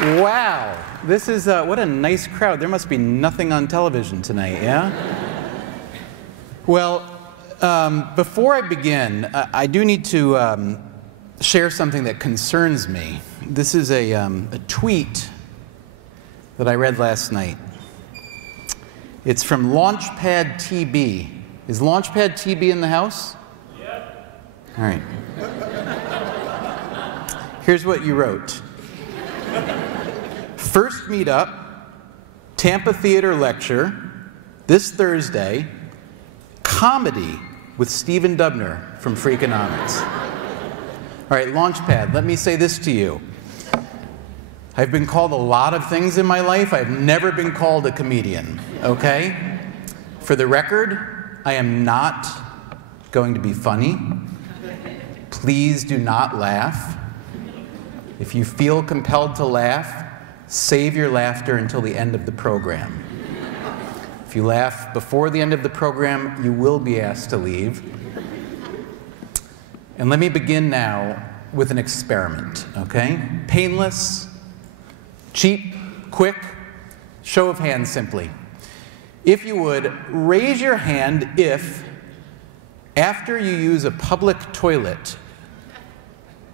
Wow, this is, what a nice crowd. There must be nothing on television tonight, yeah? Well, before I begin, I do need to share something that concerns me. This is a tweet that I read last night. It's from Launchpad TB. Is Launchpad TB in the house? Yep. All right. Here's what you wrote. First meetup, Tampa Theatre lecture, this Thursday, comedy with Stephen Dubner from Freakonomics. All right, Launchpad, let me say this to you. I've been called a lot of things in my life. I've never been called a comedian, okay? For the record, I am not going to be funny. Please do not laugh. If you feel compelled to laugh, save your laughter until the end of the program. If you laugh before the end of the program, you will be asked to leave. And let me begin now with an experiment, okay? Painless, cheap, quick, show of hands simply. If you would, raise your hand if, after you use a public toilet,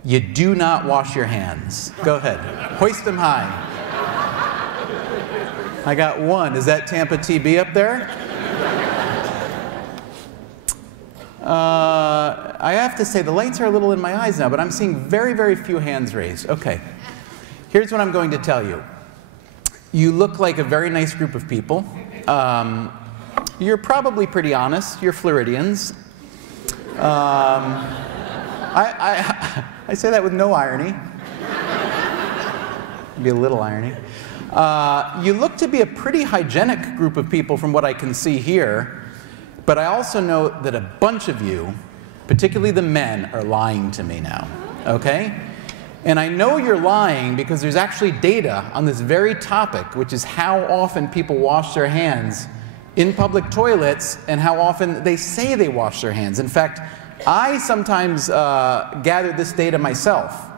you do not wash your hands. Go ahead, hoist them high. I got one. Is that Tampa TB up there? I have to say, the lights are a little in my eyes now, but I'm seeing very, very few hands raised. Okay. Here's what I'm going to tell you. You look like a very nice group of people. You're probably pretty honest. You're Floridians. I say that with no irony. Maybe a little irony. You look to be a pretty hygienic group of people from what I can see here, but I also know that a bunch of you, particularly the men, are lying to me now, okay? And I know you're lying because there's actually data on this very topic, which is how often people wash their hands in public toilets and how often they say they wash their hands. In fact, I sometimes gather this data myself.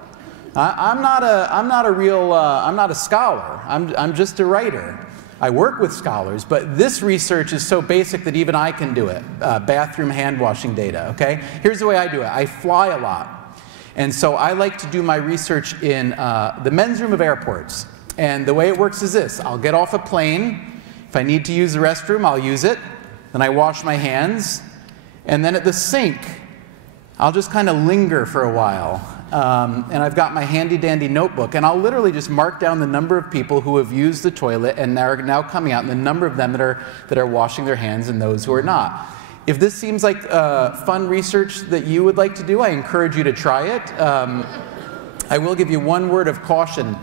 I'm not a scholar. I'm just a writer. I work with scholars, but this research is so basic that even I can do it. Bathroom hand washing data, okay? Here's the way I do it. I fly a lot. And so I like to do my research in the men's room of airports. And the way it works is this. I'll get off a plane. If I need to use the restroom, I'll use it. Then I wash my hands. And then at the sink, I'll just kind of linger for a while. And I've got my handy-dandy notebook, and I'll literally just mark down the number of people who have used the toilet and are now coming out, and the number of them that are washing their hands and those who are not. If this seems like fun research that you would like to do, I encourage you to try it. I will give you one word of caution.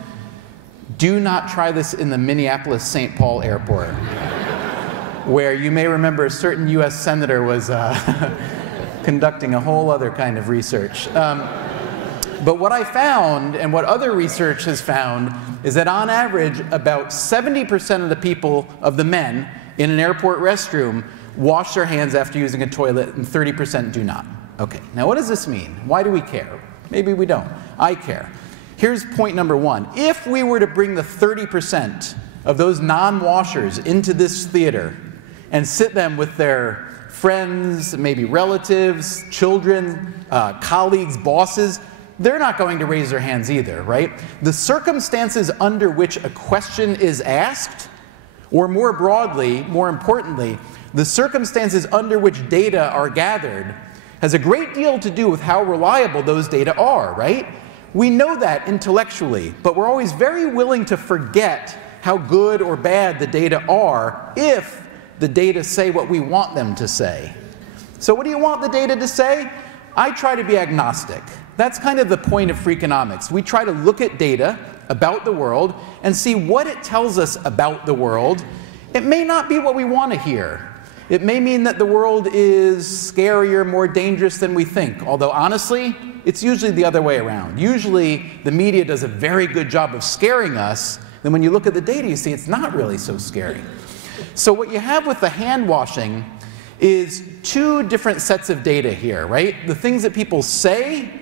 Do not try this in the Minneapolis-St. Paul airport, where you may remember a certain US senator was conducting a whole other kind of research. But what I found, and what other research has found, is that on average, about 70% of the people, of the men, in an airport restroom wash their hands after using a toilet, and 30% do not. Okay, now what does this mean? Why do we care? Maybe we don't. I care. Here's point number one. If we were to bring the 30% of those non-washers into this theater and sit them with their friends, maybe relatives, children, colleagues, bosses, they're not going to raise their hands either, right? The circumstances under which a question is asked, or more broadly, more importantly, the circumstances under which data are gathered, has a great deal to do with how reliable those data are, right? We know that intellectually, but we're always very willing to forget how good or bad the data are if the data say what we want them to say. So what do you want the data to say? I try to be agnostic. That's kind of the point of Freakonomics. We try to look at data about the world and see what it tells us about the world. It may not be what we want to hear. It may mean that the world is scarier, more dangerous than we think. Although honestly, it's usually the other way around. Usually the media does a very good job of scaring us. Then when you look at the data, you see it's not really so scary. So what you have with the hand washing is two different sets of data here, right? The things that people say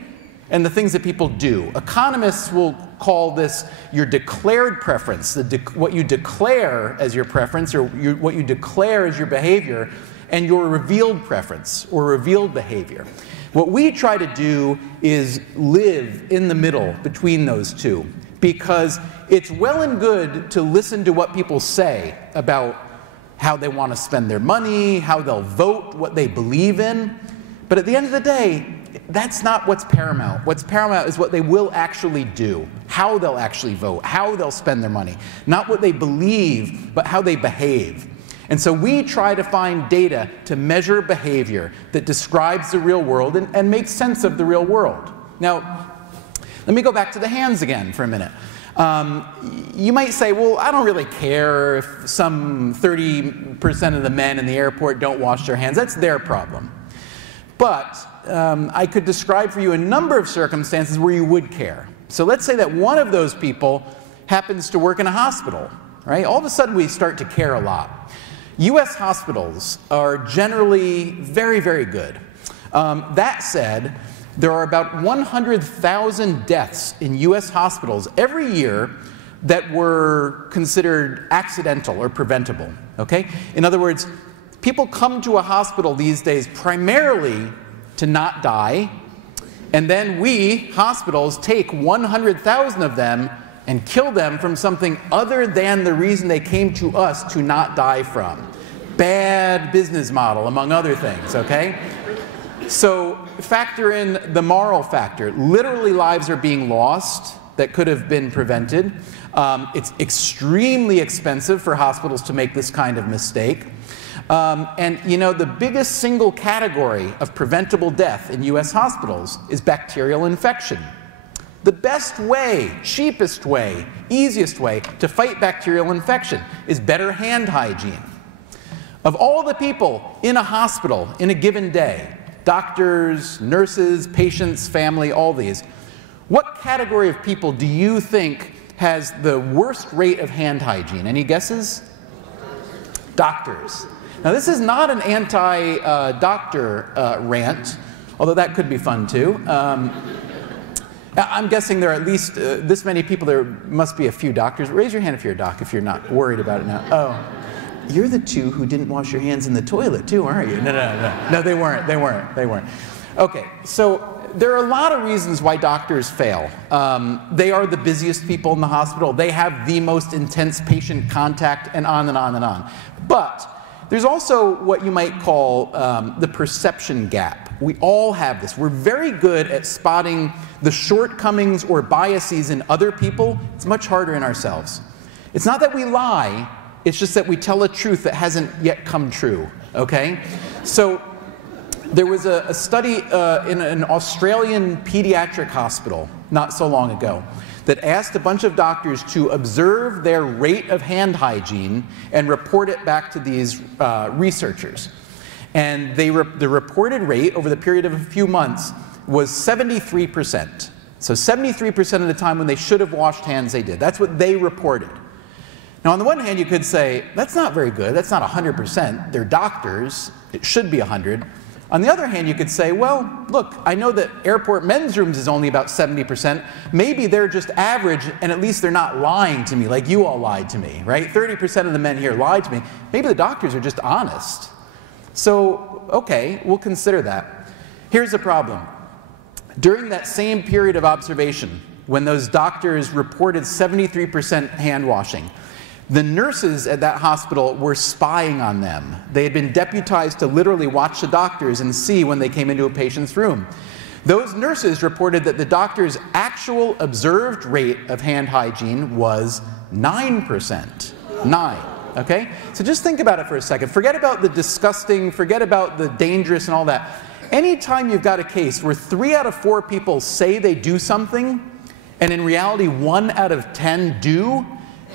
and the things that people do. Economists will call this your declared preference, what you declare as your preference, or what you declare as your behavior, and your revealed preference or revealed behavior. What we try to do is live in the middle between those two, because it's well and good to listen to what people say about how they want to spend their money, how they'll vote, what they believe in. But at the end of the day, that's not what's paramount. What's paramount is what they will actually do, how they'll actually vote, how they'll spend their money. Not what they believe, but how they behave. And so we try to find data to measure behavior that describes the real world and makes sense of the real world. Now, let me go back to the hands again for a minute. You might say, well, I don't really care if some 30% of the men in the airport don't wash their hands. That's their problem. But I could describe for you a number of circumstances where you would care. So let's say that one of those people happens to work in a hospital, right? All of a sudden we start to care a lot. US hospitals are generally very, very good. That said, there are about 100,000 deaths in US hospitals every year that were considered accidental or preventable, okay? In other words, people come to a hospital these days primarily to not die, and then we, hospitals, take 100,000 of them and kill them from something other than the reason they came to us to not die from. Bad business model, among other things, okay? So factor in the moral factor. Literally lives are being lost that could have been prevented. It's extremely expensive for hospitals to make this kind of mistake. And you know, the biggest single category of preventable death in US hospitals is bacterial infection. The best way, cheapest way, easiest way to fight bacterial infection is better hand hygiene. Of all the people in a hospital in a given day, doctors, nurses, patients, family, all these, what category of people do you think has the worst rate of hand hygiene? Any guesses? Doctors. Now this is not an anti-doctor rant, although that could be fun too. I'm guessing there are at least this many people. There must be a few doctors. Raise your hand if you're a doc, if you're not worried about it now. Oh, you're the two who didn't wash your hands in the toilet too, aren't you? No, they weren't. Okay, so there are a lot of reasons why doctors fail. They are the busiest people in the hospital. They have the most intense patient contact, and on and on and on. But there's also what you might call the perception gap. We all have this. We're very good at spotting the shortcomings or biases in other people. It's much harder in ourselves. It's not that we lie, it's just that we tell a truth that hasn't yet come true, okay? So there was a study in an Australian pediatric hospital not so long ago that asked a bunch of doctors to observe their rate of hand hygiene and report it back to these researchers. And the reported rate over the period of a few months was 73%. So 73% of the time when they should have washed hands, they did. That's what they reported. Now on the one hand you could say, that's not very good, that's not 100%, they're doctors, it should be 100. On the other hand you could say, well, look, I know that airport men's rooms is only about 70%, maybe they're just average and at least they're not lying to me like you all lied to me, right? 30% of the men here lied to me, maybe the doctors are just honest. So, okay, we'll consider that. Here's the problem. During that same period of observation, when those doctors reported 73% hand washing, the nurses at that hospital were spying on them. They had been deputized to literally watch the doctors and see when they came into a patient's room. Those nurses reported that the doctor's actual observed rate of hand hygiene was 9%. 9. Okay? So just think about it for a second. Forget about the disgusting, forget about the dangerous and all that. Anytime you've got a case where 3 out of 4 people say they do something, and in reality 1 out of 10 do,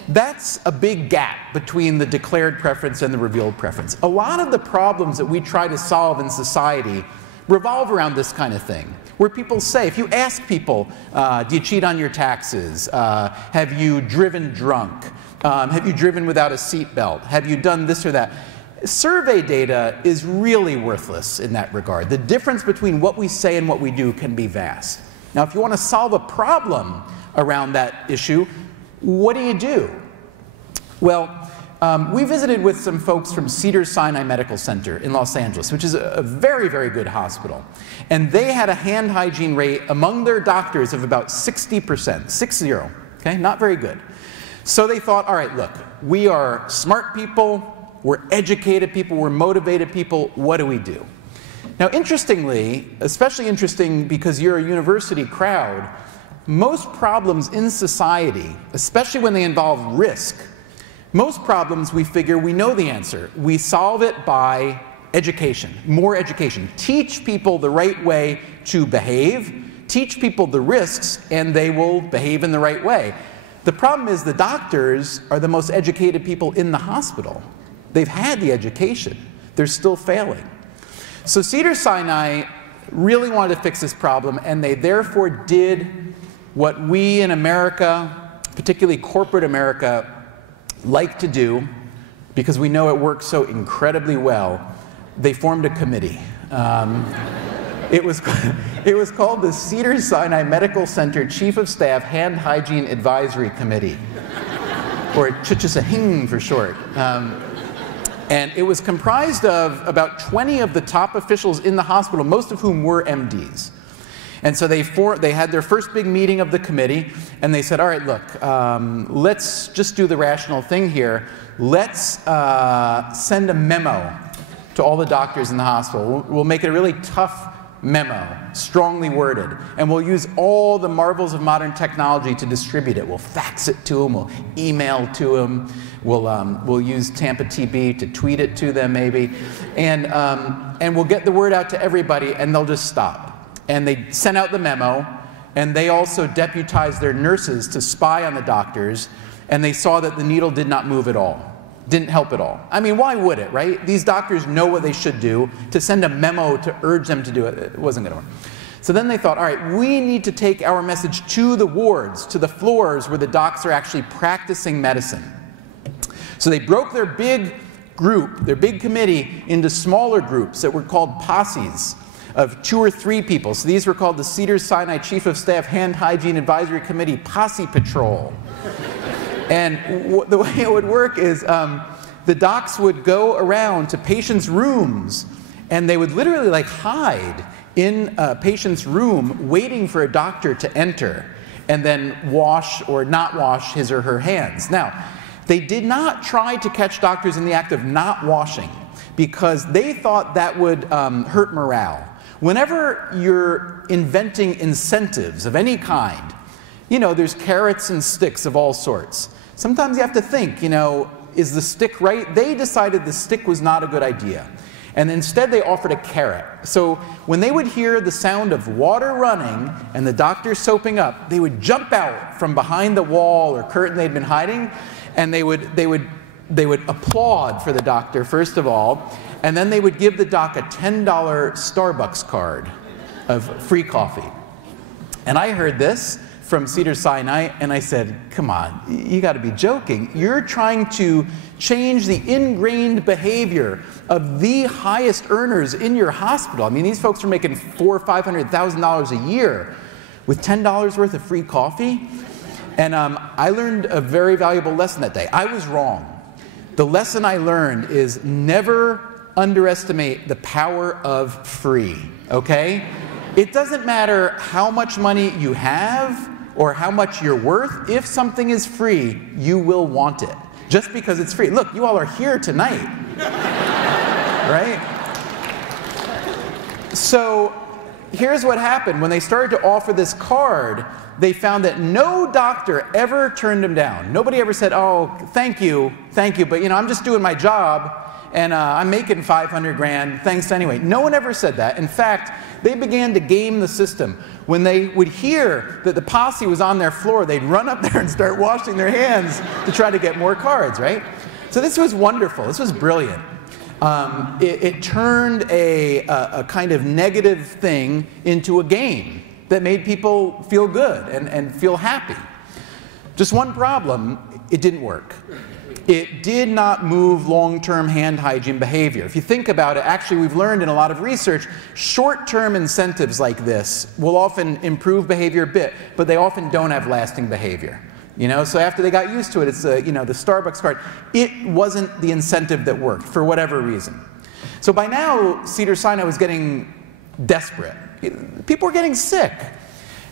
that's a big gap between the declared preference and the revealed preference. A lot of the problems that we try to solve in society revolve around this kind of thing, where people say, if you ask people, do you cheat on your taxes? Have you driven drunk? Have you driven without a seatbelt? Have you done this or that? Survey data is really worthless in that regard. The difference between what we say and what we do can be vast. Now, if you want to solve a problem around that issue, what do? Well, we visited with some folks from Cedars-Sinai Medical Center in Los Angeles, which is a very, very good hospital. And they had a hand hygiene rate among their doctors of about 60%, 60, okay, not very good. So they thought, all right, look, we are smart people, we're educated people, we're motivated people, what do? Now, interestingly, especially interesting because you're a university crowd, most problems in society, especially when they involve risk, most problems we figure we know the answer. We solve it by education, more education. Teach people the right way to behave, teach people the risks, and they will behave in the right way. The problem is the doctors are the most educated people in the hospital. They've had the education. They're still failing. So Cedars-Sinai really wanted to fix this problem, and they therefore did what we in America, particularly corporate America, like to do, because we know it works so incredibly well. They formed a committee. It was called the Cedars-Sinai Medical Center Chief of Staff Hand Hygiene Advisory Committee, or CHSAHING for short. And it was comprised of about 20 of the top officials in the hospital, most of whom were MDs. And so they had their first big meeting of the committee, and they said, all right, look, let's just do the rational thing here. Let's send a memo to all the doctors in the hospital. We'll make it a really tough memo, strongly worded, and we'll use all the marvels of modern technology to distribute it. We'll fax it to them, we'll email to them, we'll use Tampa TB to tweet it to them maybe, and we'll get the word out to everybody, and they'll just stop. And they sent out the memo, and they also deputized their nurses to spy on the doctors, and they saw that the needle did not move at all. Didn't help at all. I mean, why would it, right? These doctors know what they should do. To send a memo to urge them to do it, it wasn't going to work. So then they thought, all right, we need to take our message to the wards, to the floors where the docs are actually practicing medicine. So they broke their big group, their big committee, into smaller groups that were called posses of 2 or 3 people. So these were called the Cedars-Sinai Chief of Staff Hand Hygiene Advisory Committee Posse Patrol. And the way it would work is the docs would go around to patients' rooms, and they would literally like hide in a patient's room waiting for a doctor to enter and then wash or not wash his or her hands. Now, they did not try to catch doctors in the act of not washing because they thought that would hurt morale. Whenever you're inventing incentives of any kind, you know, there's carrots and sticks of all sorts. Sometimes you have to think, you know, is the stick right? They decided the stick was not a good idea. And instead they offered a carrot. So when they would hear the sound of water running and the doctor soaping up, they would jump out from behind the wall or curtain they'd been hiding, and they would applaud for the doctor, first of all, and then they would give the doc a $10 Starbucks card of free coffee. And I heard this from Cedars-Sinai, and I said, come on, you got to be joking. You're trying to change the ingrained behavior of the highest earners in your hospital. I mean, these folks are making $400,000 or $500,000 a year with $10 worth of free coffee. And I learned a very valuable lesson that day. I was wrong. The lesson I learned is never underestimate the power of free, okay? It doesn't matter how much money you have or how much you're worth. If something is free, you will want it, just because it's free. Look, you all are here tonight, right? So here's what happened. When they started to offer this card, they found that no doctor ever turned them down. Nobody ever said, oh, thank you, but you know, I'm just doing my job, and I'm making 500 grand, thanks anyway. No one ever said that. In fact, they began to game the system. When they would hear that the posse was on their floor, they'd run up there and start washing their hands to try to get more cards, right? So this was wonderful. This was brilliant. It turned a kind of negative thing into a game that made people feel good and feel happy. Just one problem, it didn't work. It did not move long-term hand hygiene behavior. If you think about it, actually we've learned in a lot of research, short-term incentives like this will often improve behavior a bit, but they often don't have lasting behavior. You know, so after they got used to it, it's you know, the Starbucks card. It wasn't the incentive that worked for whatever reason. So by now, Cedars-Sinai was getting desperate. People were getting sick.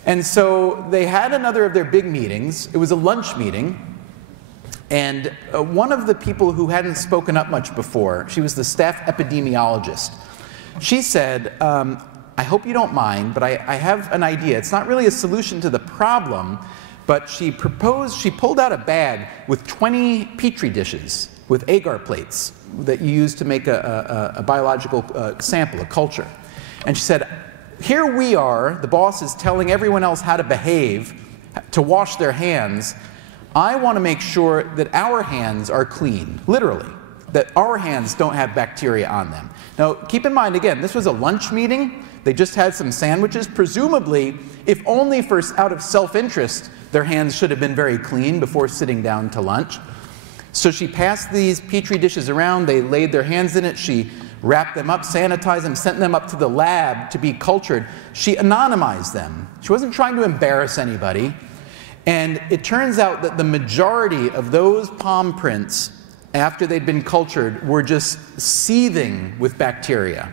And so they had another of their big meetings. It was a lunch meeting. And one of the people who hadn't spoken up much before, she was the staff epidemiologist. She said, I hope you don't mind, but I have an idea. It's not really a solution to the problem, but she pulled out a bag with 20 Petri dishes with agar plates that you use to make a biological sample, a culture. And she said, here we are, the boss is telling everyone else how to behave, to wash their hands. I want to make sure that our hands are clean, literally, that our hands don't have bacteria on them. Now, keep in mind, again, this was a lunch meeting. They just had some sandwiches. Presumably, if only out of self-interest, their hands should have been very clean before sitting down to lunch. So she passed these Petri dishes around. They laid their hands in it. She wrapped them up, sanitized them, sent them up to the lab to be cultured. She anonymized them. She wasn't trying to embarrass anybody. And it turns out that the majority of those palm prints, after they'd been cultured, were just seething with bacteria.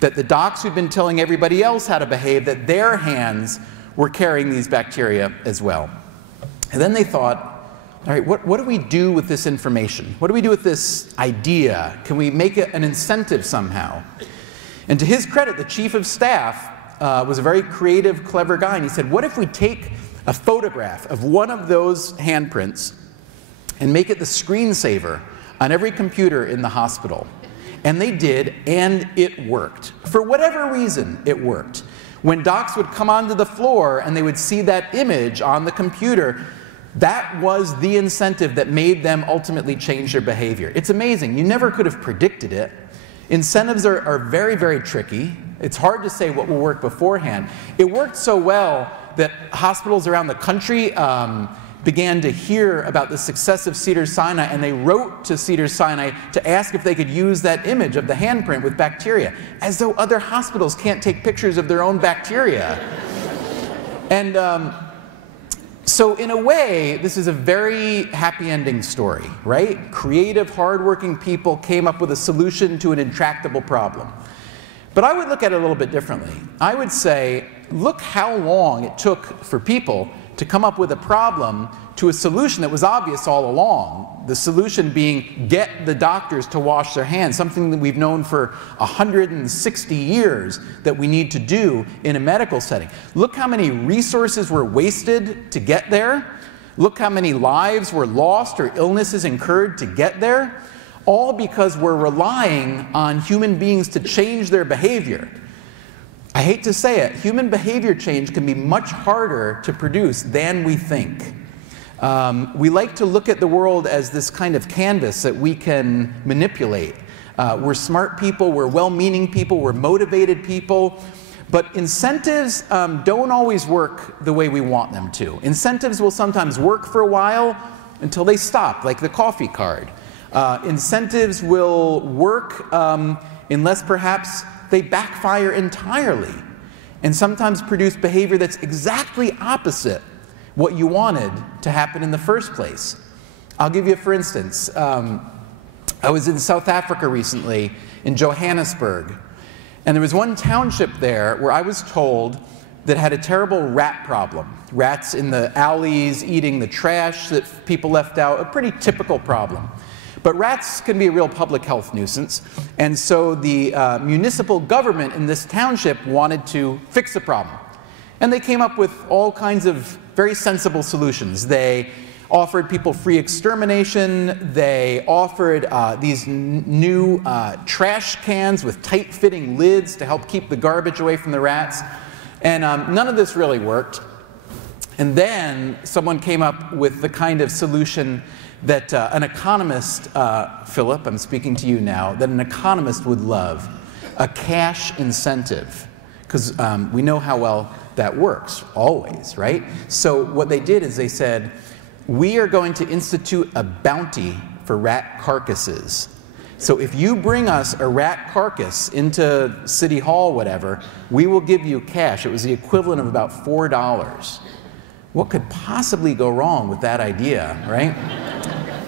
That the docs who'd been telling everybody else how to behave, that their hands were carrying these bacteria as well. And then they thought, all right, what do we do with this information? What do we do with this idea? Can we make it an incentive somehow? And to his credit, the chief of staff was a very creative, clever guy. And he said, what if we take a photograph of one of those handprints and make it the screensaver on every computer in the hospital? And they did, and it worked. For whatever reason, it worked. When docs would come onto the floor and they would see that image on the computer, that was the incentive that made them ultimately change their behavior. It's amazing. You never could have predicted it. Incentives are very, very tricky. It's hard to say what will work beforehand. It worked so well that hospitals around the country began to hear about the success of Cedars-Sinai, and they wrote to Cedars-Sinai to ask if they could use that image of the handprint with bacteria, as though other hospitals can't take pictures of their own bacteria. And so in a way, this is a very happy ending story, right? Creative, hardworking people came up with a solution to an intractable problem. But I would look at it a little bit differently. I would say, look how long it took for people to come up with a problem to a solution that was obvious all along. The solution being get the doctors to wash their hands, something that we've known for 160 years that we need to do in a medical setting. Look how many resources were wasted to get there. Look how many lives were lost or illnesses incurred to get there. All because we're relying on human beings to change their behavior. I hate to say it, human behavior change can be much harder to produce than we think. We like to look at the world as this kind of canvas that we can manipulate. We're smart people, we're well-meaning people, we're motivated people, but incentives don't always work the way we want them to. Incentives will sometimes work for a while until they stop, like the coffee card. Incentives will work unless perhaps they backfire entirely and sometimes produce behavior that's exactly opposite what you wanted to happen in the first place. I'll give you, for instance, I was in South Africa recently, in Johannesburg, and there was one township there where I was told that had a terrible rat problem. Rats in the alleys eating the trash that people left out, a pretty typical problem. But rats can be a real public health nuisance, and so the municipal government in this township wanted to fix the problem. And they came up with all kinds of very sensible solutions. They offered people free extermination. They offered these new trash cans with tight-fitting lids to help keep the garbage away from the rats. And none of this really worked. And then someone came up with the kind of solution that an economist, Philip, I'm speaking to you now, that an economist would love, a cash incentive. Because we know how well that works, always, right? So what they did is they said, we are going to institute a bounty for rat carcasses. So if you bring us a rat carcass into City Hall, whatever, we will give you cash. It was the equivalent of about $4. What could possibly go wrong with that idea, right?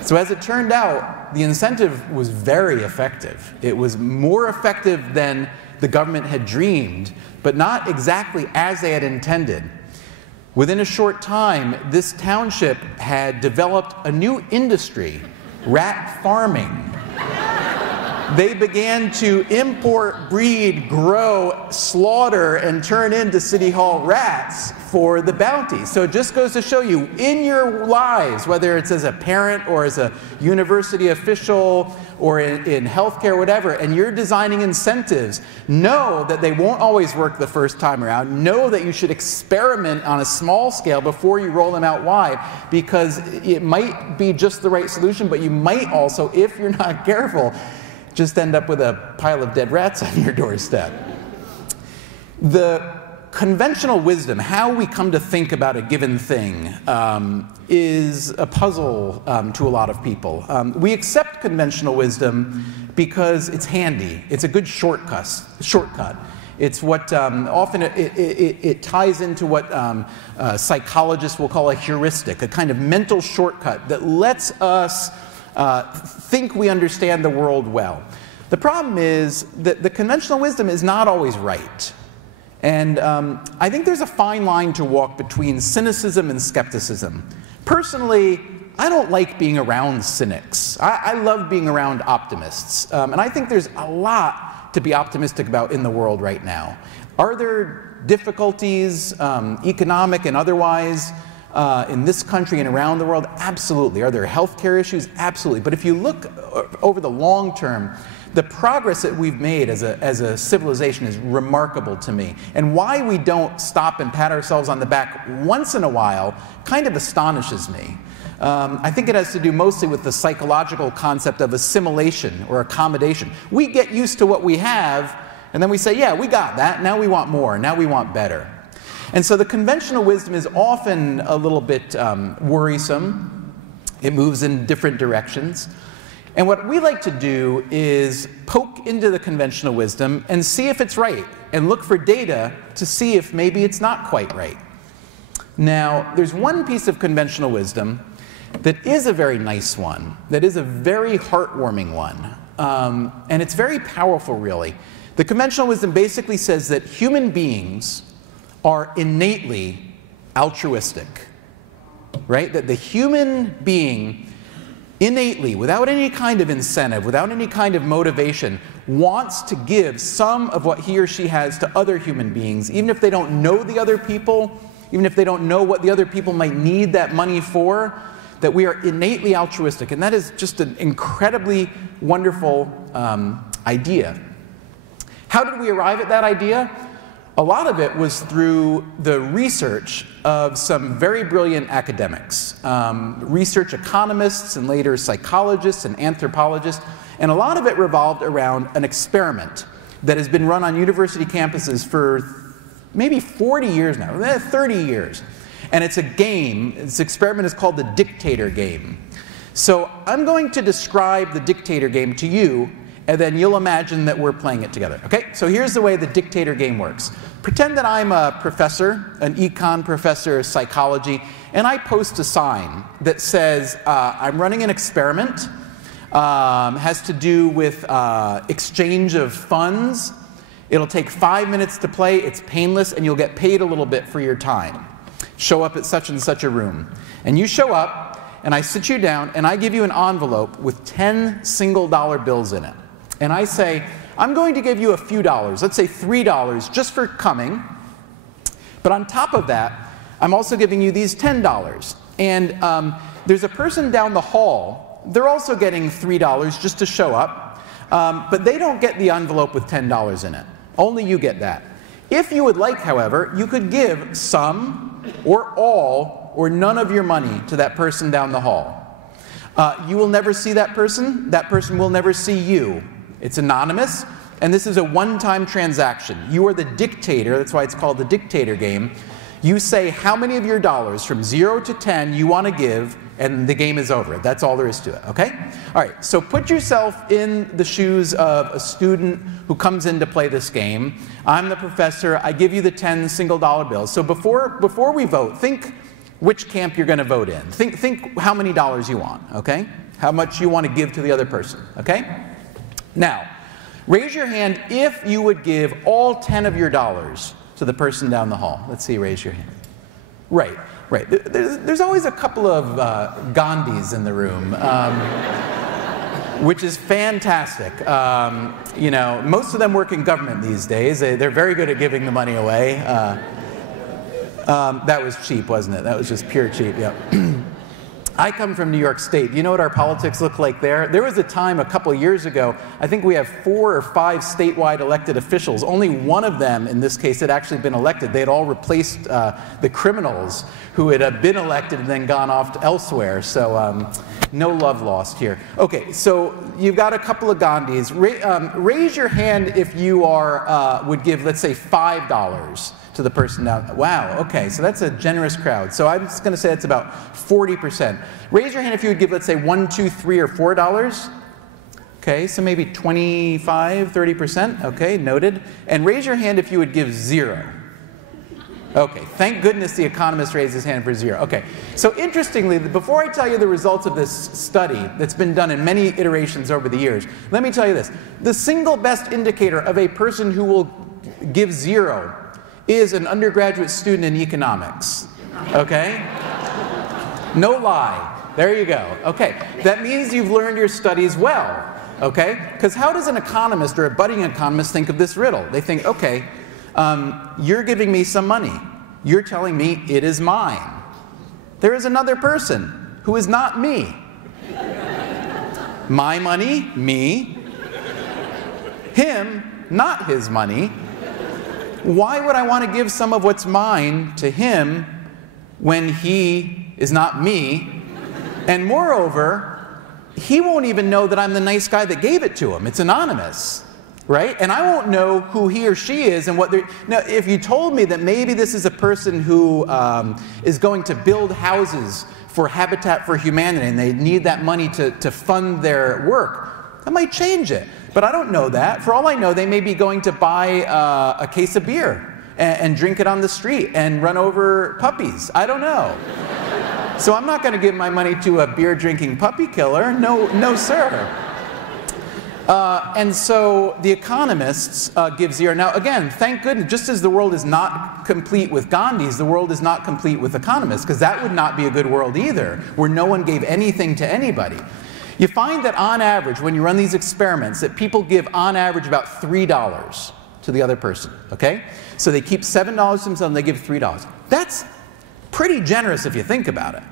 So as it turned out, the incentive was very effective. It was more effective than the government had dreamed, but not exactly as they had intended. Within a short time, this township had developed a new industry, rat farming. They began to import, breed, grow, slaughter, and turn into City Hall rats for the bounty. So it just goes to show you, in your lives, whether it's as a parent or as a university official or in healthcare, whatever, and you're designing incentives, know that they won't always work the first time around. Know that you should experiment on a small scale before you roll them out wide, because it might be just the right solution, but you might also, if you're not careful, just end up with a pile of dead rats on your doorstep. The conventional wisdom, how we come to think about a given thing, is a puzzle to a lot of people. We accept conventional wisdom because it's handy. It's a good shortcut. It's what often it ties into what psychologists will call a heuristic, a kind of mental shortcut that lets us think we understand the world well. The problem is that the conventional wisdom is not always right. And I think there's a fine line to walk between cynicism and skepticism. Personally, I don't like being around cynics. I love being around optimists. And I think there's a lot to be optimistic about in the world right now. Are there difficulties, economic and otherwise, in this country and around the world? Absolutely. Are there healthcare issues? Absolutely. But if you look over the long term, the progress that we've made as a civilization is remarkable to me. And why we don't stop and pat ourselves on the back once in a while kind of astonishes me. I think it has to do mostly with the psychological concept of assimilation or accommodation. We get used to what we have, and then we say, yeah, we got that. Now we want more. Now we want better. And so the conventional wisdom is often a little bit worrisome. It moves in different directions. And what we like to do is poke into the conventional wisdom and see if it's right, and look for data to see if maybe it's not quite right. Now, there's one piece of conventional wisdom that is a very nice one, that is a very heartwarming one, and it's very powerful, really. The conventional wisdom basically says that human beings are innately altruistic, right? That the human being innately, without any kind of incentive, without any kind of motivation, wants to give some of what he or she has to other human beings, even if they don't know the other people, even if they don't know what the other people might need that money for, that we are innately altruistic. And that is just an incredibly wonderful idea. How did we arrive at that idea? A lot of it was through the research of some very brilliant academics, research economists and later psychologists and anthropologists, and a lot of it revolved around an experiment that has been run on university campuses for maybe 40 years now, 30 years. And it's a game. This experiment is called the dictator game. So I'm going to describe the dictator game to you, and then you'll imagine that we're playing it together. Okay, so here's the way the dictator game works. Pretend that I'm a professor, an econ professor of psychology, and I post a sign that says, I'm running an experiment, has to do with exchange of funds. It'll take 5 minutes to play, it's painless, and you'll get paid a little bit for your time. Show up at such and such a room. And you show up, and I sit you down, and I give you an envelope with 10 single-dollar bills in it. And I say, I'm going to give you a few dollars, let's say $3 just for coming. But on top of that, I'm also giving you these $10. And there's a person down the hall, they're also getting $3 just to show up. But they don't get the envelope with $10 in it. Only you get that. If you would like, however, you could give some or all or none of your money to that person down the hall. You will never see that person will never see you. It's anonymous, and this is a one-time transaction. You are the dictator, that's why it's called the dictator game. You say how many of your dollars from 0 to 10 you want to give, and the game is over. That's all there is to it, okay? All right, so put yourself in the shoes of a student who comes in to play this game. I'm the professor. I give you the 10 single-dollar bills. So before we vote, think which camp you're going to vote in. Think how many dollars you want, okay? How much you want to give to the other person, okay? Now, raise your hand if you would give all 10 of your dollars to the person down the hall. Let's see, raise your hand. Right. There's always a couple of Gandhis in the room, which is fantastic. You know, most of them work in government these days. They're very good at giving the money away. That was cheap, wasn't it? That was just pure cheap, yep. I come from New York State. Do you know what our politics look like there? There was a time a couple of years ago, I think we have 4 or 5 statewide elected officials. Only one of them, in this case, had actually been elected. They had all replaced the criminals who had been elected and then gone off to elsewhere. So no love lost here. Okay, so you've got a couple of Gandhis. Raise your hand if you are, would give, let's say, $5 to the person down. Wow, okay, so that's a generous crowd. So I'm just going to say it's about 40%. Raise your hand if you would give, let's say, $1, $2, $3, or $4. Okay, so maybe 25, 30%. Okay, noted. And raise your hand if you would give 0. Okay, thank goodness the economist raised his hand for 0. Okay, so interestingly, before I tell you the results of this study that's been done in many iterations over the years, let me tell you this. The single best indicator of a person who will give 0 is an undergraduate student in economics, okay? No lie. There you go. Okay, that means you've learned your studies well, okay? Because how does an economist or a budding economist think of this riddle? They think, okay, you're giving me some money. You're telling me it is mine. There is another person who is not me. My money, me. Him, not his money. Why would I want to give some of what's mine to him when he is not me? And moreover, he won't even know that I'm the nice guy that gave it to him. It's anonymous, right? And I won't know who he or she is and what they're... Now, if you told me that maybe this is a person who is going to build houses for Habitat for Humanity and they need that money to fund their work, that might change it. But I don't know that. For all I know, they may be going to buy a case of beer and drink it on the street and run over puppies. I don't know. So I'm not going to give my money to a beer-drinking puppy killer. No, sir. And so the economists give 0. Now, again, thank goodness, just as the world is not complete with Gandhis, the world is not complete with economists, because that would not be a good world either, where no one gave anything to anybody. You find that on average, when you run these experiments, that people give on average about $3 to the other person, okay? So they keep $7 to themselves and they give $3. That's pretty generous if you think about it.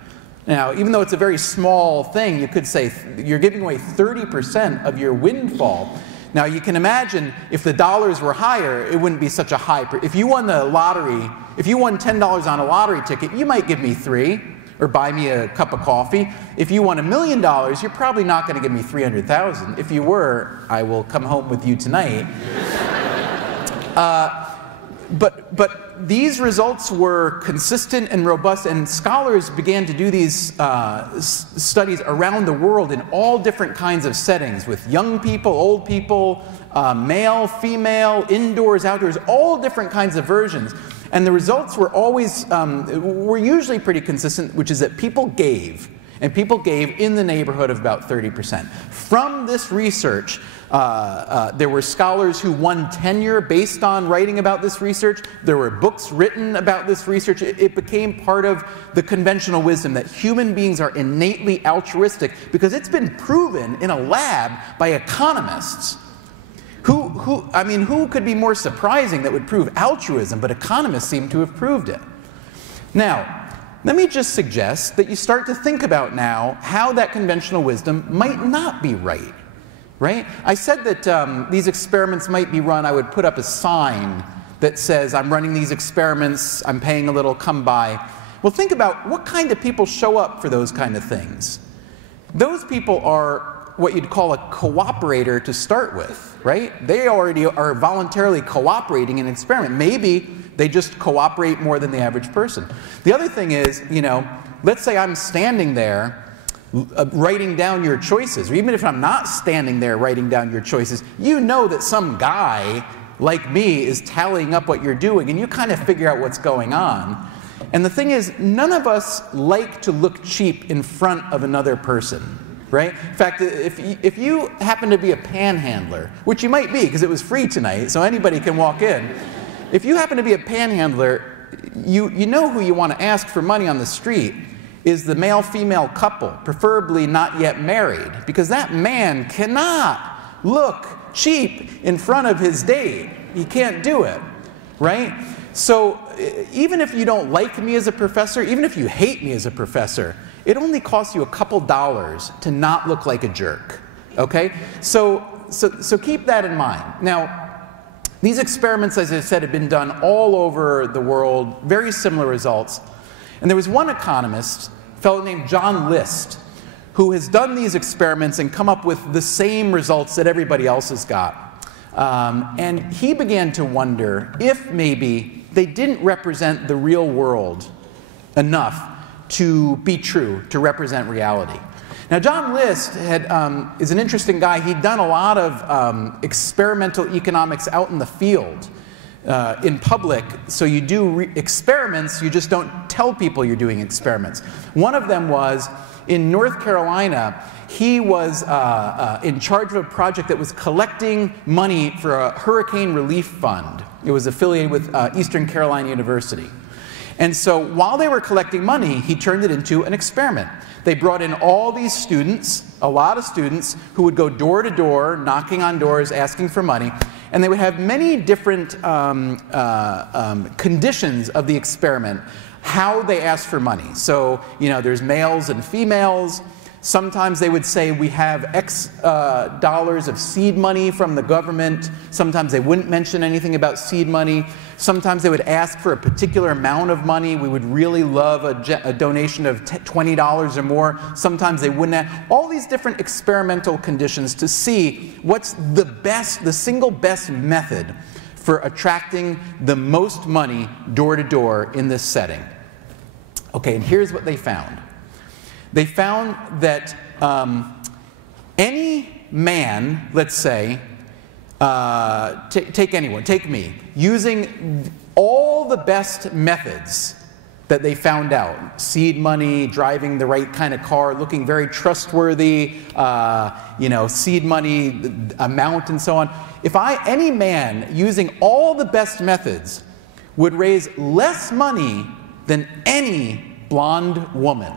Now, even though it's a very small thing, you could say you're giving away 30% of your windfall. Now, you can imagine if the dollars were higher, it wouldn't be such a high... If you won the lottery, if you won $10 on a lottery ticket, you might give me $3. Or buy me a cup of coffee. If you won $1 million, you're probably not going to give me $300,000. If you were, I will come home with you tonight. But these results were consistent and robust, and scholars began to do these studies around the world in all different kinds of settings, with young people, old people, male, female, indoors, outdoors, all different kinds of versions. And the results were always, were usually pretty consistent, which is that people gave, and people gave in the neighborhood of about 30%. From this research, there were scholars who won tenure based on writing about this research. There were books written about this research. It became part of the conventional wisdom that human beings are innately altruistic, because it's been proven in a lab by economists. Who could be more surprising that would prove altruism, but economists seem to have proved it. Now, let me just suggest that you start to think about now how that conventional wisdom might not be right, right? I said that these experiments might be run, I would put up a sign that says, I'm running these experiments, I'm paying a little, come by. Well, think about what kind of people show up for those kind of things. Those people are what you'd call a cooperator to start with, right? They already are voluntarily cooperating in an experiment. Maybe they just cooperate more than the average person. The other thing is, you know, let's say I'm standing there writing down your choices, or even if I'm not standing there writing down your choices, you know that some guy like me is tallying up what you're doing, and you kind of figure out what's going on. And the thing is, none of us like to look cheap in front of another person, right? In fact, if you happen to be a panhandler, which you might be because it was free tonight, so anybody can walk in. If you happen to be a panhandler, you know who you want to ask for money on the street is the male-female couple, preferably not yet married, because that man cannot look cheap in front of his date. He can't do it, right? So even if you don't like me as a professor, even if you hate me as a professor, it only costs you a couple dollars to not look like a jerk, okay? So keep that in mind. Now, these experiments, as I said, have been done all over the world, very similar results. And there was one economist, a fellow named John List, who has done these experiments and come up with the same results that everybody else has got. And he began to wonder if maybe they didn't represent the real world enough to be true, to represent reality. Now, John List is an interesting guy. He'd done a lot of experimental economics out in the field, in public. So you do experiments, you just don't tell people you're doing experiments. One of them was in North Carolina. He was in charge of a project that was collecting money for a hurricane relief fund. It was affiliated with Eastern Carolina University. And so while they were collecting money, he turned it into an experiment. They brought in all these students, a lot of students, who would go door to door, knocking on doors, asking for money. And they would have many different conditions of the experiment, how they asked for money. So, you know, there's males and females. Sometimes they would say, we have X dollars of seed money from the government. Sometimes they wouldn't mention anything about seed money. Sometimes they would ask for a particular amount of money. We would really love a donation of $20 or more. Sometimes they wouldn't have. All these different experimental conditions to see what's the best, the single best method for attracting the most money door to door in this setting. Okay, and here's what they found. They found that any man, let's say, take anyone, take me, using all the best methods that they found out, seed money, driving the right kind of car, looking very trustworthy, you know, seed money, amount and so on. If any man using all the best methods would raise less money than any blonde woman.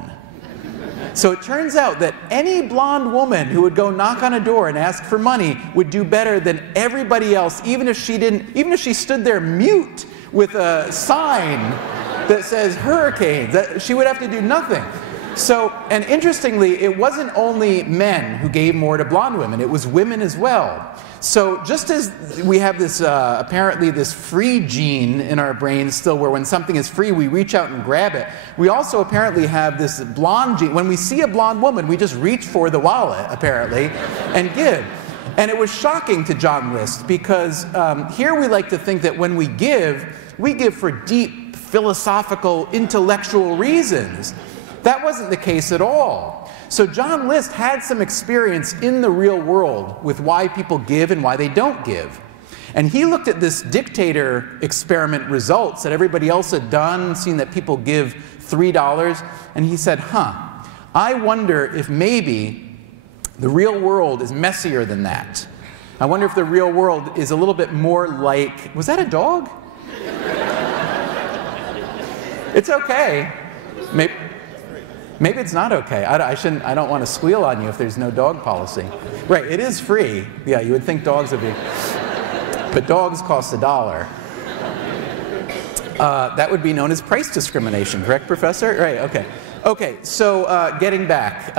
So it turns out that any blonde woman who would go knock on a door and ask for money would do better than everybody else, even if she stood there mute with a sign that says hurricane, that she would have to do nothing. So, and interestingly, it wasn't only men who gave more to blonde women, it was women as well. So just as we have this, apparently this free gene in our brains still, where when something is free we reach out and grab it, we also apparently have this blonde gene. When we see a blonde woman, we just reach for the wallet, apparently, and give. And it was shocking to John List, because here we like to think that when we give for deep philosophical, intellectual reasons. That wasn't the case at all. So John List had some experience in the real world with why people give and why they don't give. And he looked at this dictator experiment results that everybody else had done, seen that people give $3, and he said, I wonder if maybe the real world is messier than that. I wonder if the real world is a little bit more like, was that a dog? It's okay. Maybe it's not okay. I don't want to squeal on you if there's no dog policy. Right, it is free. Yeah, you would think dogs would be. But dogs cost $1. That would be known as price discrimination, correct, Professor? Right, okay. Okay, so getting back,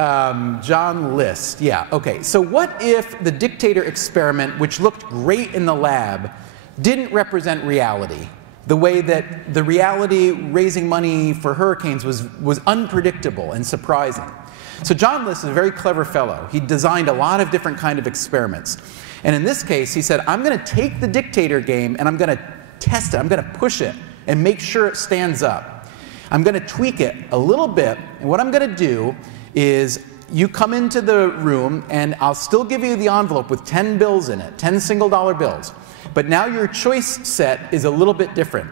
John List, yeah, okay. So what if the dictator experiment, which looked great in the lab, didn't represent reality? The way that the reality raising money for hurricanes was unpredictable and surprising. So John List is a very clever fellow. He designed a lot of different kind of experiments. And in this case, he said, I'm going to take the dictator game and I'm going to test it. I'm going to push it and make sure it stands up. I'm going to tweak it a little bit, and what I'm going to do is you come into the room, and I'll still give you the envelope with 10 bills in it, 10 single-dollar bills. But now your choice set is a little bit different.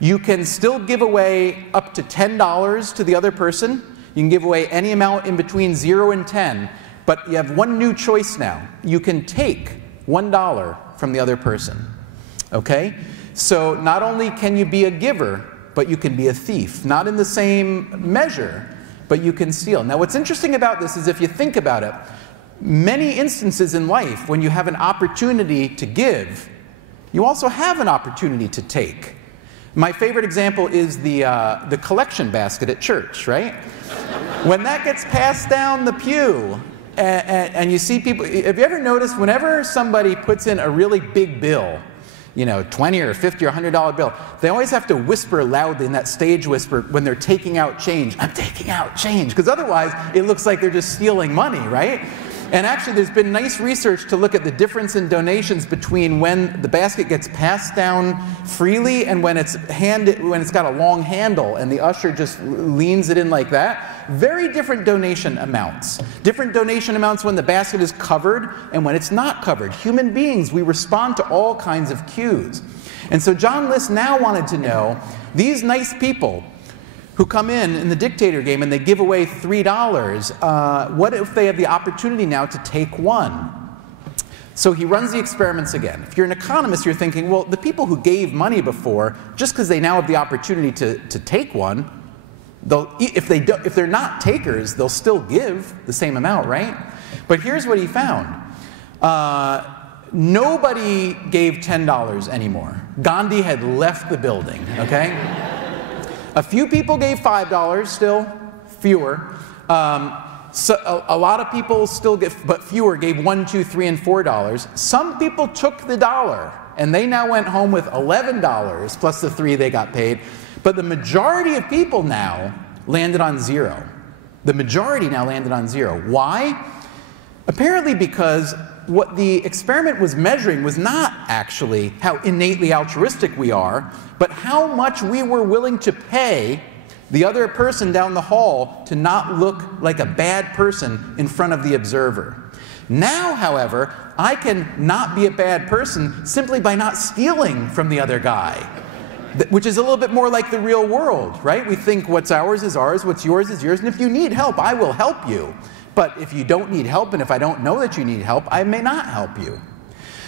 You can still give away up to $10 to the other person. You can give away any amount in between 0 and 10, but you have one new choice now. You can take $1 from the other person, okay? So not only can you be a giver, but you can be a thief. Not in the same measure, but you can steal. Now what's interesting about this is if you think about it, many instances in life when you have an opportunity to give, you also have an opportunity to take. My favorite example is the collection basket at church, right? When that gets passed down the pew, and you see people, have you ever noticed whenever somebody puts in a really big bill, you know, 20 or 50 or $100 bill, they always have to whisper loudly in that stage whisper when they're taking out change. I'm taking out change, because otherwise it looks like they're just stealing money, right? And actually there's been nice research to look at the difference in donations between when the basket gets passed down freely and when it's got a long handle and the usher just leans it in like that. Very different donation amounts. Different donation amounts when the basket is covered and when it's not covered. Human beings, we respond to all kinds of cues. And so John List now wanted to know, these nice people who come in the dictator game and they give away $3, what if they have the opportunity now to take $1? So he runs the experiments again. If you're an economist, you're thinking, well, the people who gave money before, just because they now have the opportunity to take $1, if they're not takers, they'll still give the same amount, right? But here's what he found. Nobody gave $10 anymore. Gandhi had left the building, okay? A few people gave $5 still, fewer. So a lot of people still give, but fewer gave $1, $2, $3, and $4. Some people took the dollar, and they now went home with $11 plus the $3 they got paid. But the majority of people now landed on 0. The majority now landed on 0. Why? Apparently because what the experiment was measuring was not actually how innately altruistic we are, but how much we were willing to pay the other person down the hall to not look like a bad person in front of the observer. Now, however, I can not be a bad person simply by not stealing from the other guy, which is a little bit more like the real world, right? We think what's ours is ours, what's yours is yours, and if you need help, I will help you. But if you don't need help, and if I don't know that you need help, I may not help you.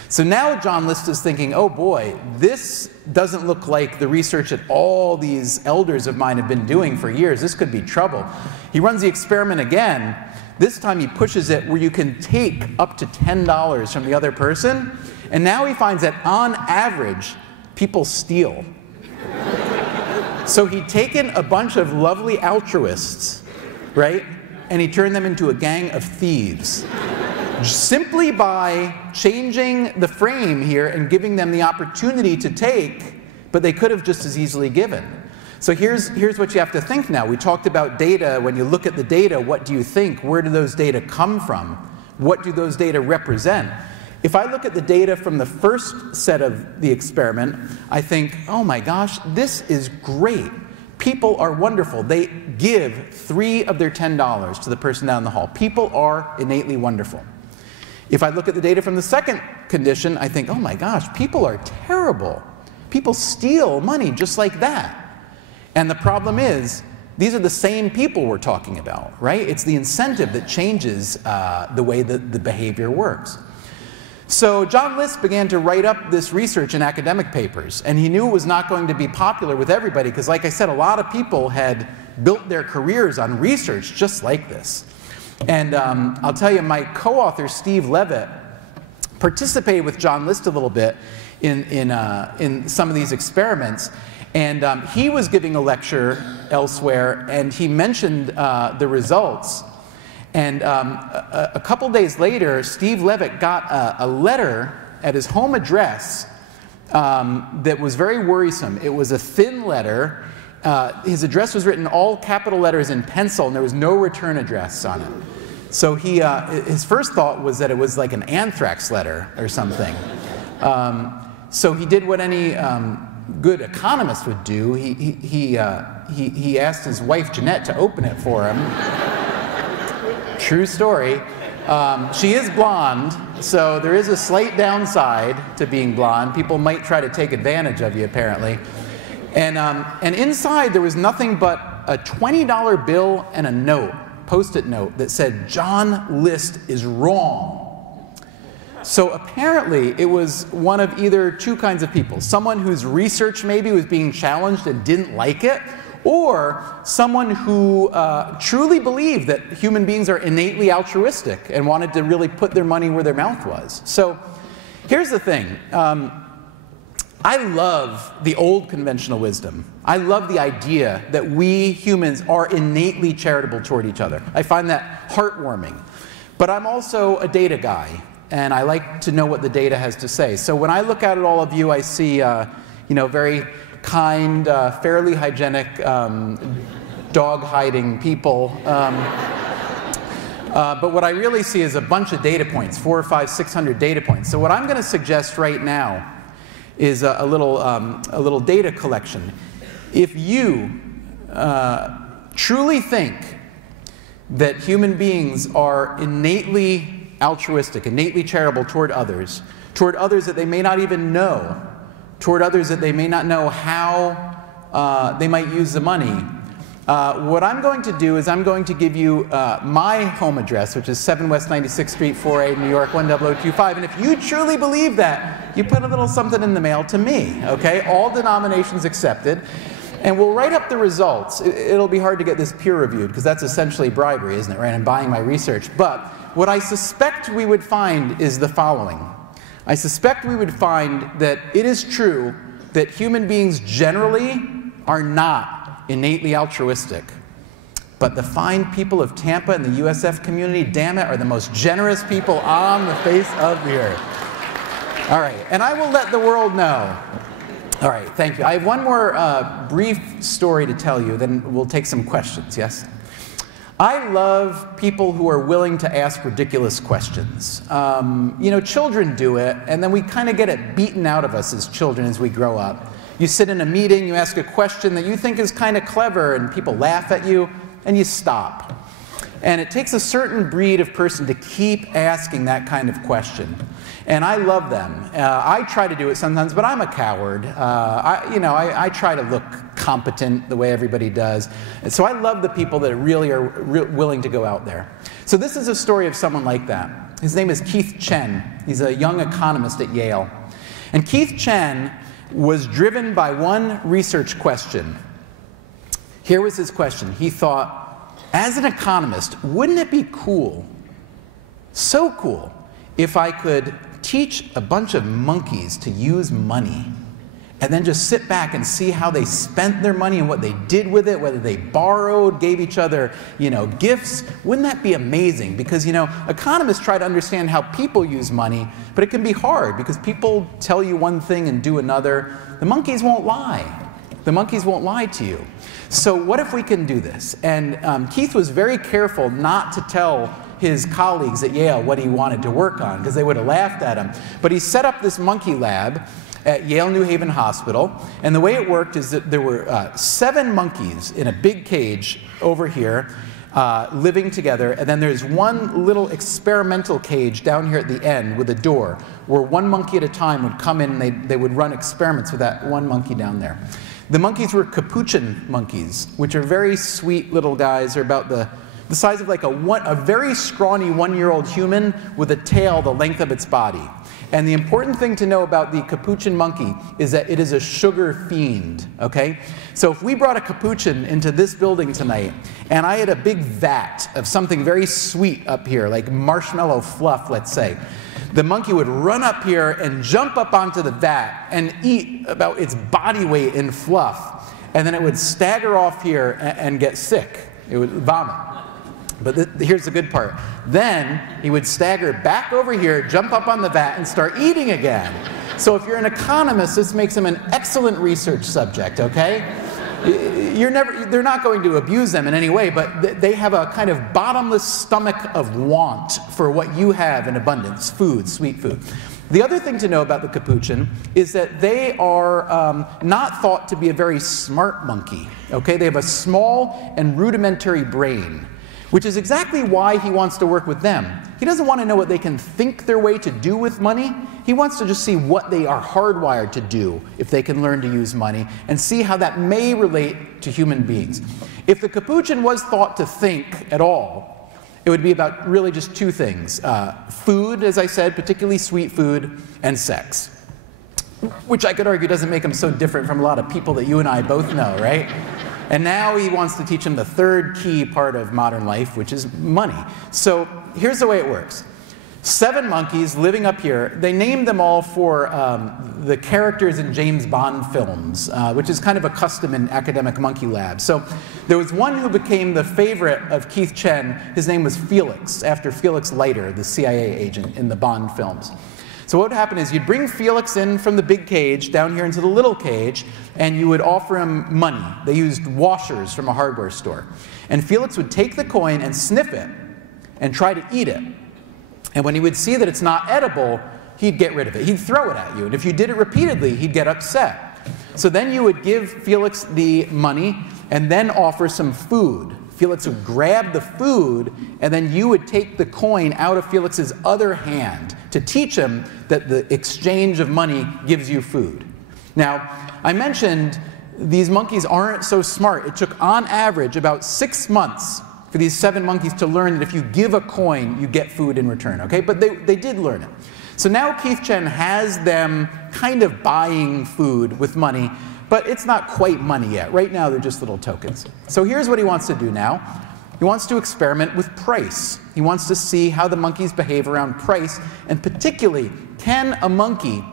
So now John List is thinking, oh boy, this doesn't look like the research that all these elders of mine have been doing for years. This could be trouble. He runs the experiment again. This time he pushes it where you can take up to $10 from the other person. And now he finds that on average, people steal. So he'd taken a bunch of lovely altruists, right? And he turned them into a gang of thieves. Simply by changing the frame here and giving them the opportunity to take, but they could have just as easily given. So here's what you have to think now. We talked about data. When you look at the data, what do you think? Where do those data come from? What do those data represent? If I look at the data from the first set of the experiment, I think, oh my gosh, this is great. People are wonderful. They give 3 of their $10 to the person down the hall. People are innately wonderful. If I look at the data from the second condition, I think, oh my gosh, people are terrible. People steal money just like that. And the problem is, these are the same people we're talking about, right? It's the incentive that changes the way that the behavior works. So John List began to write up this research in academic papers, and he knew it was not going to be popular with everybody because, like I said, a lot of people had built their careers on research just like this. And I'll tell you, my co-author, Steve Levitt, participated with John List a little bit in some of these experiments, and he was giving a lecture elsewhere, and he mentioned the results. And a couple days later, Steve Levitt got a letter at his home address that was very worrisome. It was a thin letter. His address was written all capital letters in pencil, and there was no return address on it. So his first thought was that it was like an anthrax letter or something. So he did what any good economist would do. He he asked his wife, Jeanette, to open it for him. True story. She is blonde, so there is a slight downside to being blonde. People might try to take advantage of you, apparently. And inside there was nothing but a $20 bill and a note, post-it note, that said, "John List is wrong." So apparently it was one of either two kinds of people. Someone whose research maybe was being challenged and didn't like it, or someone who truly believed that human beings are innately altruistic and wanted to really put their money where their mouth was. So here's the thing. I love the old conventional wisdom. I love the idea that we humans are innately charitable toward each other. I find that heartwarming. But I'm also a data guy, and I like to know what the data has to say. So when I look out at all of you, I see very kind, fairly hygienic, dog-hiding people. But what I really see is a bunch of data points, 400, 500, 600 data points. So what I'm going to suggest right now is a little data collection. If you truly think that human beings are innately altruistic, innately charitable toward others that they may not even know, toward others that they may not know how they might use the money, what I'm going to do is I'm going to give you my home address, which is 7 West 96th Street, 4A, New York, 10025. And if you truly believe that, you put a little something in the mail to me, okay? All denominations accepted. And we'll write up the results. It'll be hard to get this peer-reviewed, because that's essentially bribery, isn't it, right? I'm buying my research. But what I suspect we would find is the following. I suspect we would find that it is true that human beings generally are not innately altruistic. But the fine people of Tampa and the USF community, damn it, are the most generous people on the face of the earth. All right, and I will let the world know. All right, thank you. I have one more brief story to tell you, then we'll take some questions, yes? I love people who are willing to ask ridiculous questions. Children do it, and then we kind of get it beaten out of us as children as we grow up. You sit in a meeting, you ask a question that you think is kind of clever, and people laugh at you, and you stop. And it takes a certain breed of person to keep asking that kind of question. And I love them. I try to do it sometimes, but I'm a coward. I try to look competent the way everybody does. And so I love the people that really are willing to go out there. So this is a story of someone like that. His name is Keith Chen. He's a young economist at Yale. And Keith Chen was driven by one research question. Here was his question. He thought, as an economist, wouldn't it be cool, so cool, if I could teach a bunch of monkeys to use money and then just sit back and see how they spent their money and what they did with it, whether they borrowed, gave each other, gifts? Wouldn't that be amazing? Because, economists try to understand how people use money, but it can be hard because people tell you one thing and do another. The monkeys won't lie. The monkeys won't lie to you. So what if we can do this? And Keith was very careful not to tell his colleagues at Yale what he wanted to work on, because they would have laughed at him. But he set up this monkey lab at Yale New Haven Hospital, and the way it worked is that there were 7 monkeys in a big cage over here living together, and then there's one little experimental cage down here at the end with a door where one monkey at a time would come in and they would run experiments with that one monkey down there. The monkeys were capuchin monkeys, which are very sweet little guys. They're about the size of like a very scrawny 1-year-old human with a tail the length of its body. And the important thing to know about the capuchin monkey is that it is a sugar fiend, okay? So if we brought a capuchin into this building tonight, and I had a big vat of something very sweet up here, like marshmallow fluff, let's say, the monkey would run up here and jump up onto the vat and eat about its body weight in fluff. And then it would stagger off here and get sick. It would vomit. But here's the good part. Then he would stagger back over here, jump up on the vat, and start eating again. So if you're an economist, this makes him an excellent research subject, okay? they're not going to abuse them in any way, but they have a kind of bottomless stomach of want for what you have in abundance, food, sweet food. The other thing to know about the capuchin is that they are not thought to be a very smart monkey. Okay? They have a small and rudimentary brain, which is exactly why he wants to work with them. He doesn't want to know what they can think their way to do with money. He wants to just see what they are hardwired to do if they can learn to use money, and see how that may relate to human beings. If the capuchin was thought to think at all, it would be about really just two things. Food, as I said, particularly sweet food, and sex. Which I could argue doesn't make him so different from a lot of people that you and I both know, right? And now he wants to teach him the third key part of modern life, which is money. So here's the way it works. 7 monkeys living up here. They named them all for the characters in James Bond films, which is kind of a custom in academic monkey labs. So there was one who became the favorite of Keith Chen. His name was Felix, after Felix Leiter, the CIA agent in the Bond films. So what would happen is you'd bring Felix in from the big cage down here into the little cage, and you would offer him money. They used washers from a hardware store. And Felix would take the coin and sniff it and try to eat it. And when he would see that it's not edible, he'd get rid of it. He'd throw it at you. And if you did it repeatedly, he'd get upset. So then you would give Felix the money and then offer some food. Felix would grab the food, and then you would take the coin out of Felix's other hand to teach him that the exchange of money gives you food. Now, I mentioned these monkeys aren't so smart. It took, on average, about 6 months for these 7 monkeys to learn that if you give a coin, you get food in return, okay? But they did learn it. So now Keith Chen has them kind of buying food with money, but it's not quite money yet. Right now, they're just little tokens. So here's what he wants to do now. He wants to experiment with price. He wants to see how the monkeys behave around price, and particularly, can a monkey,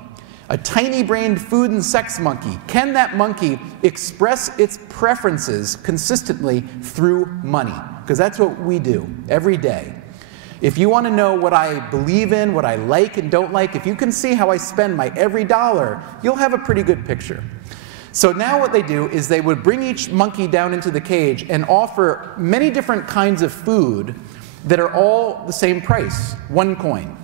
a tiny-brained food and sex monkey, can that monkey express its preferences consistently through money? Because that's what we do every day. If you want to know what I believe in, what I like and don't like, if you can see how I spend my every dollar, you'll have a pretty good picture. So now what they do is they would bring each monkey down into the cage and offer many different kinds of food that are all the same price, 1 coin.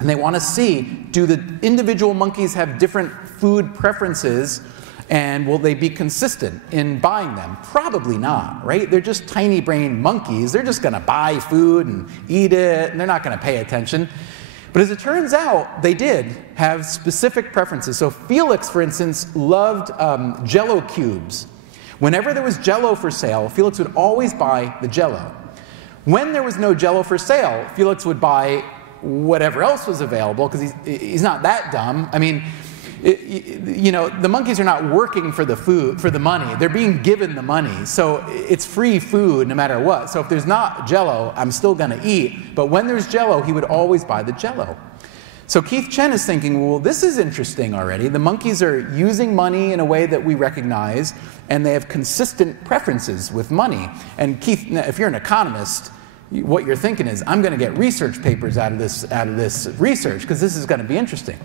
And they want to see, do the individual monkeys have different food preferences, and will they be consistent in buying them? Probably not, right? They're just tiny-brained monkeys. They're just going to buy food and eat it, and they're not going to pay attention. But as it turns out, they did have specific preferences. So Felix, for instance, loved Jell-O cubes. Whenever there was Jell-O for sale, Felix would always buy the Jell-O. When there was no Jell-O for sale, Felix would buy whatever else was available, because he's not that dumb. I mean, you know, the monkeys are not working for the food, for the money. They're being given the money. So it's free food no matter what. So if there's not Jell-O, I'm still going to eat. But when there's Jell-O, he would always buy the Jell-O. So Keith Chen is thinking, well, this is interesting already. The monkeys are using money in a way that we recognize, and they have consistent preferences with money. And Keith, if you're an economist, what you're thinking is, I'm going to get research papers out of this research, because this is going to be interesting.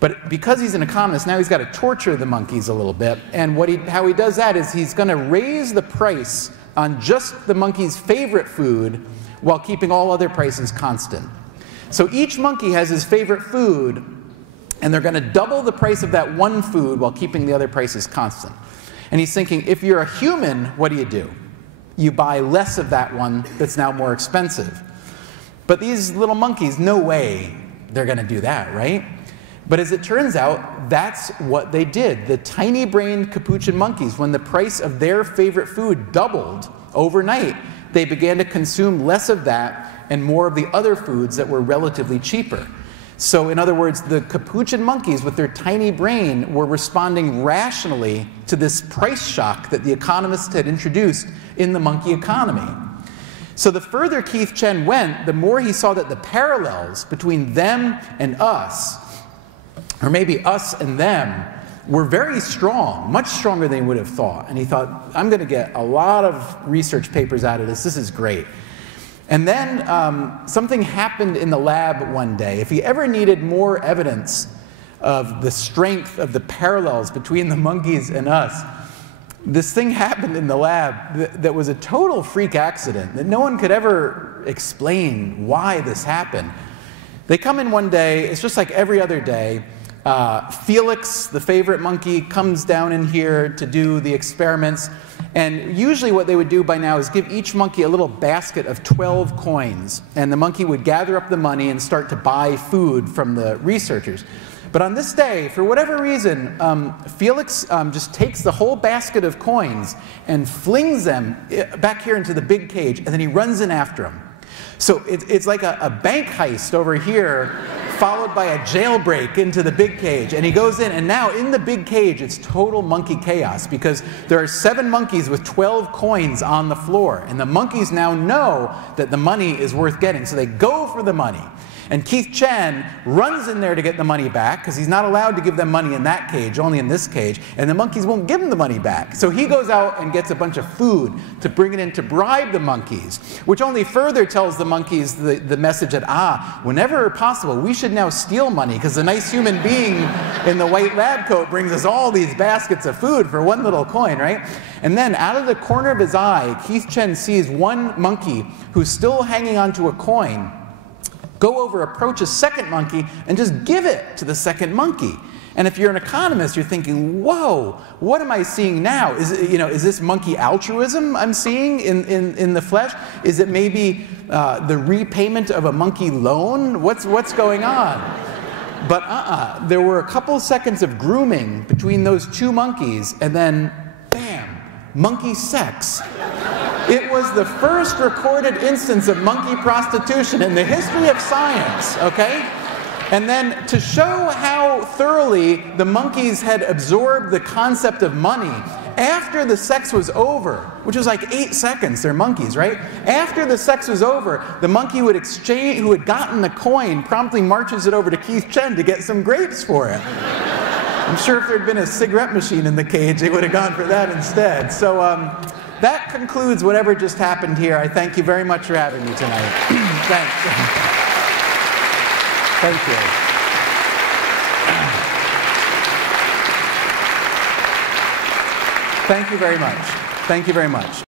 But because he's an economist, now he's got to torture the monkeys a little bit. And how he does that is he's going to raise the price on just the monkey's favorite food while keeping all other prices constant. So each monkey has his favorite food, and they're going to double the price of that one food while keeping the other prices constant. And he's thinking, if you're a human, what do? You buy less of that one that's now more expensive. But these little monkeys, no way they're going to do that, right? But as it turns out, that's what they did. The tiny-brained capuchin monkeys, when the price of their favorite food doubled overnight, they began to consume less of that and more of the other foods that were relatively cheaper. So in other words, the capuchin monkeys with their tiny brain were responding rationally to this price shock that the economists had introduced in the monkey economy. So the further Keith Chen went, the more he saw that the parallels between them and us, or maybe us and them, were very strong, much stronger than he would have thought. And he thought, I'm going to get a lot of research papers out of this. This is great. And then something happened in the lab one day. If he ever needed more evidence of the strength of the parallels between the monkeys and us, this thing happened in the lab that was a total freak accident, that no one could ever explain why this happened. They come in one day, it's just like every other day. Felix, the favorite monkey, comes down in here to do the experiments. And usually what they would do by now is give each monkey a little basket of 12 coins. And the monkey would gather up the money and start to buy food from the researchers. But on this day, for whatever reason, Felix just takes the whole basket of coins and flings them back here into the big cage, and then he runs in after them. So it's like a bank heist over here, followed by a jailbreak into the big cage. And he goes in, and now in the big cage, it's total monkey chaos, because there are 7 monkeys with 12 coins on the floor. And the monkeys now know that the money is worth getting, so they go for the money. And Keith Chen runs in there to get the money back, because he's not allowed to give them money in that cage, only in this cage, and the monkeys won't give him the money back. So he goes out and gets a bunch of food to bring it in to bribe the monkeys, which only further tells the monkeys the message that, whenever possible, we should now steal money, because the nice human being in the white lab coat brings us all these baskets of food for one little coin, right? And then out of the corner of his eye, Keith Chen sees one monkey who's still hanging onto a coin go over, approach a second monkey, and just give it to the second monkey. And if you're an economist, you're thinking, whoa, what am I seeing now? Is this monkey altruism I'm seeing in the flesh? Is it maybe the repayment of a monkey loan? What's going on? But there were a couple seconds of grooming between those 2 monkeys, and then, bam, monkey sex. It was the first recorded instance of monkey prostitution in the history of science, okay? And then to show how thoroughly the monkeys had absorbed the concept of money, after the sex was over, which was like 8 seconds, they're monkeys, right? After the sex was over, the monkey who had gotten the coin promptly marches it over to Keith Chen to get some grapes for it. I'm sure if there had been a cigarette machine in the cage, they would have gone for that instead. So that concludes whatever just happened here. I thank you very much for having me tonight. Thanks. Thank you. Thank you very much. Thank you very much.